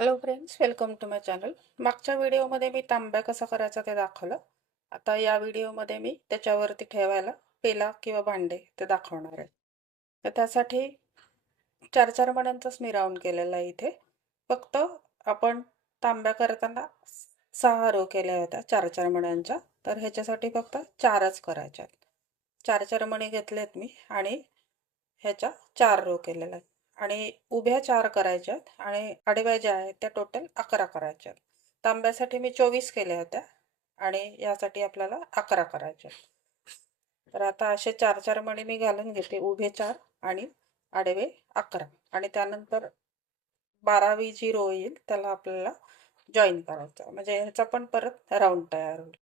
Hello friends welcome to my channel मागच्या व्हिडिओमध्ये मी तांब्या कसा करायचा ते दाखवलं. आता या व्हिडिओमध्ये मी त्याच्यावरती ठेवायला पेला किंवा भांडे ते दाखवणार आहे. तर त्यासाठी चार चार मण्यांचाच मी राऊंड केलेला आहे इथे. फक्त आपण तांब्या करताना सहा रो केल्या होत्या चार चार मण्यांच्या. तर ह्याच्यासाठी फक्त चारच करायच्या चार चार मणी घेतलेत मी आणि ह्याच्या चार रो केलेल्या आहेत. आणि उभ्या चार करायच्यात आणि आडव्या ज्या आहेत त्या टोटल अकरा करायच्यात. तांब्यासाठी मी चोवीस केल्या होत्या आणि यासाठी आपल्याला अकरा करायच्या तर आता असे चार चार मणी मी घालून घेते उभे चार आणि आडवे अकरा. आणि त्यानंतर बारावी जी रो येईल त्याला आपल्याला जॉईन करायचं. म्हणजे ह्याचा पण परत राऊंड तयार होईल.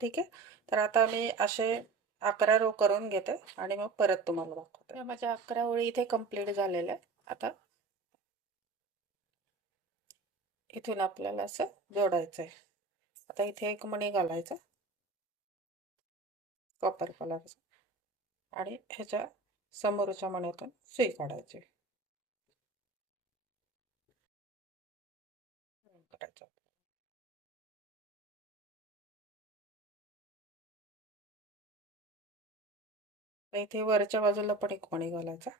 ठीक आहे? तर आता मी असे अकरा रो करून घेते आणि मग परत तुम्हाला दाखवते. माझ्या अकरा ओळी इथे कंप्लीट झालेल्या आहेत. आता इथून आपल्याला असं जोडायचं आहे आता इथे एक मणी घालायचा. कॉपर कलरचा आणि ह्याच्या समोरच्या मण्यातून सुई काढायची. करायचं इथे वरच्या बाजूला पण एक मणी घालायचा.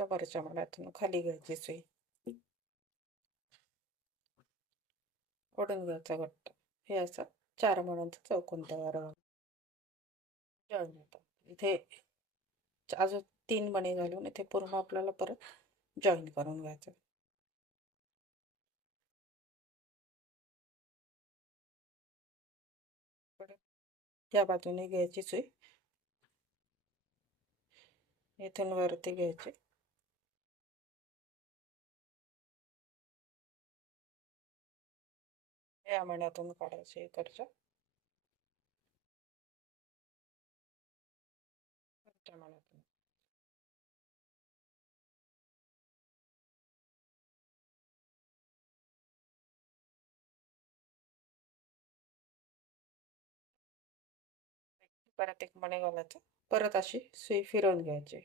वरच्या मनातून खाली घ्यायची सुई ओढून घ्यायचा घट्ट. हे असं चार मण्यांचं चौकोन तयार जॉईन इथे अजून तीन मणी घालून इथे पूर्ण आपल्याला परत जॉईन करून घ्यायचं. या बाजूने घ्यायची सुई. इथून वरती घ्यायची. या महिन्यातून काढायचे इकडच्या. परत एक मणे घालायचा. परत अशी सुई फिरवून घ्यायची.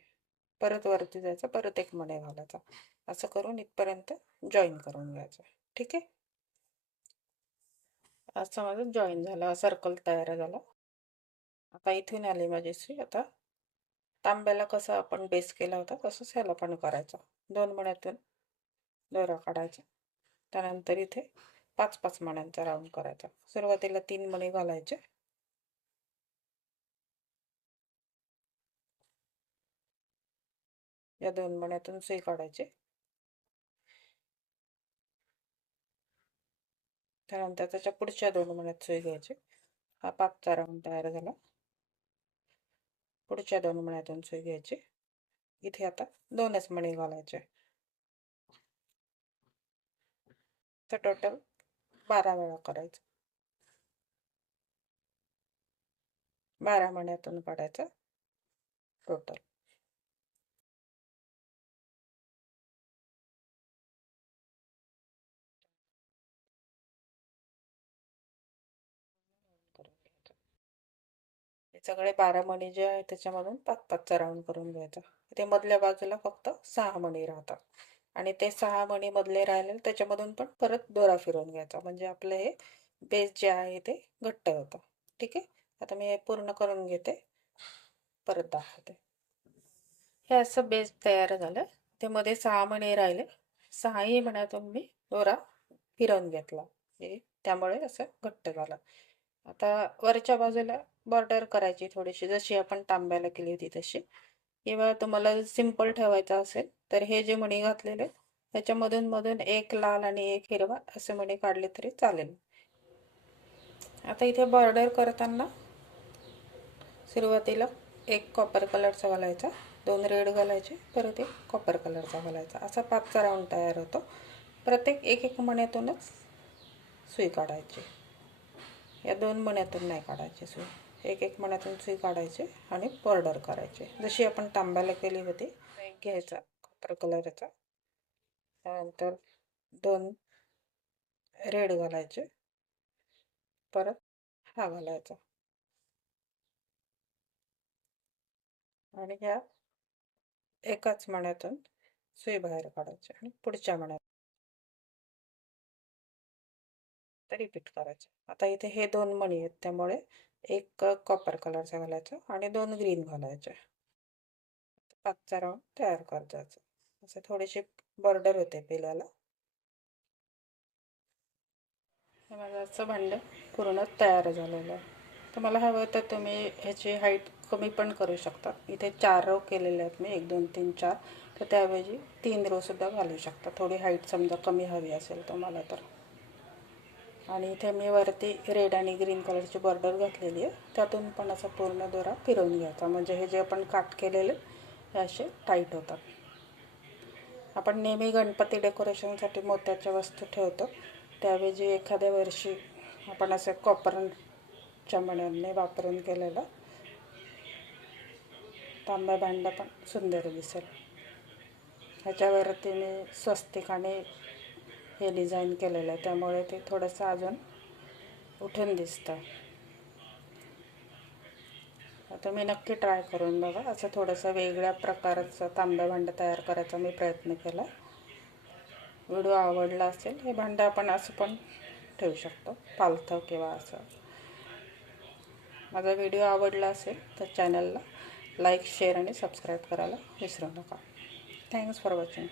परत वरती जायचं परत एक मणे घालायचा. असं करून इथपर्यंत जॉईन करून घ्यायचं. ठीक आहे? असं माझं जॉईन झालं. सर्कल तयार झाला. आता इथून आली माझी सुई. आता तांब्याला कसं आपण बेस केला होता तसंच ह्याला पण करायचं. दोन मण्यातून दोरा काढायचा. त्यानंतर इथे पाच पाच मण्यांचा राऊंड करायचा. सुरुवातीला तीन मणी घालायचे. या दोन मण्यातून सुई काढायचे. त्यानंतर त्याच्या पुढच्या दोन मण्यात सुई घ्यायची. हा पापचा राऊंड तयार झाला. पुढच्या दोन मण्यातून सुई घ्यायची. इथे आता दोनच मणी घालायचे. तर टोटल बारा वेळा करायचं. बारा मण्यातून काढायचं. टोटल सगळे बारा मणी जे आहे त्याच्यामधून पाच पाचचा राऊंड करून घ्यायचा. ते मधल्या बाजूला फक्त सहा मणी राहतात. आणि ते सहा मणी मधले राहिले त्याच्यामधून पण परत दोरा फिरवून घ्यायचा. म्हणजे आपलं हे बेस जे आहे ते घट्ट होतं. ठीक आहे? आता मी हे पूर्ण करून घेते. परत दाखवते. हे असं बेस तयार झालं. ते मध्ये सहा मणी राहिले. सहाही मण्यातून मी दोरा फिरवून घेतला. म्हणजे त्यामुळे असं घट्ट झालं. आता वरच्या बाजूला बॉर्डर करायची थोडीशी जशी आपण तांब्याला केली होती तशी. किंवा तुम्हाला सिंपल ठेवायचं असेल तर हे जे मणी घातलेले त्याच्यामधून मधून एक लाल आणि एक हिरवा असे मणी काढले तरी चालेल. आता इथे बॉर्डर करताना सुरुवातीला एक कॉपर कलरचा घालायचा दोन रेड घालायचे परत एक कॉपर कलरचा घालायचा. असा पाचचा राऊंड तयार होतो. प्रत्येक एक एक मण्यातूनच सुई काढायची. या दोन मण्यातून नाही काढायची सुई. एक एक मण्यातून सुई काढायचे आणि बॉर्डर करायचे. जशी आपण तांब्याला केली होती एक घ्यायचा कॉपर कलरचा त्यानंतर दोन रेड घालायचे. परत हा घालायचा. आणि ह्या एकाच मण्यातून सुई बाहेर काढायची आणि पुढच्या मण्यात रिपीट करायचं. आता इथे हे दोन मणी आहेत त्यामुळे एक कॉपर कलरचा घालायचा आणि दोन ग्रीन घालायचे. पाचचा राऊंड तयार करायचं असं थोडीशी बॉर्डर होते पेल्याला हे माझं असं भांडं पूर्ण तयार झालेलं आहे. तुम्हाला हवं तर तुम्ही ह्याची हाईट कमी पण करू शकता. इथे चार रो केलेले आहेत मी एक दोन तीन चार. तर त्याऐवजी तीन रोसुद्धा घालू शकता. थोडी हाईट समजा कमी हवी असेल तुम्हाला तर. आणि इथे मी वरती रेड आणि ग्रीन कलरची बॉर्डर घातलेली आहे. त्यातून पण असा पूर्ण दोरा फिरवून घ्यायचा. म्हणजे हे जे आपण काट केलेले हे असे टाईट होतात. आपण नेहमी गणपती डेकोरेशनसाठी मोत्याच्या वस्तू ठेवतो. त्याऐवजी एखाद्या वर्षी आपण असं कॉपरच्या मण्यांनी वापरून केलेलं तांब्या भांडं पण सुंदर दिसेल. ह्याच्यावरती मी स्वस्तिक आणि हे डिझाईन केलेलं आहे. त्यामुळे ते थोडंसं अजून उठून दिसतं. आता मी नक्की ट्राय करून बघा. असं थोडंसं वेगळ्या प्रकारचं तांब्या भांडं तयार करायचा मी प्रयत्न केला. व्हिडिओ आवडला असेल हे भांडं आपण असं पण ठेवू शकतो. पालथं किंवा असं. माझा व्हिडिओ आवडला असेल तर चॅनलला लाईक शेअर आणि सबस्क्राईब करायला विसरू नका. Thanks for watching.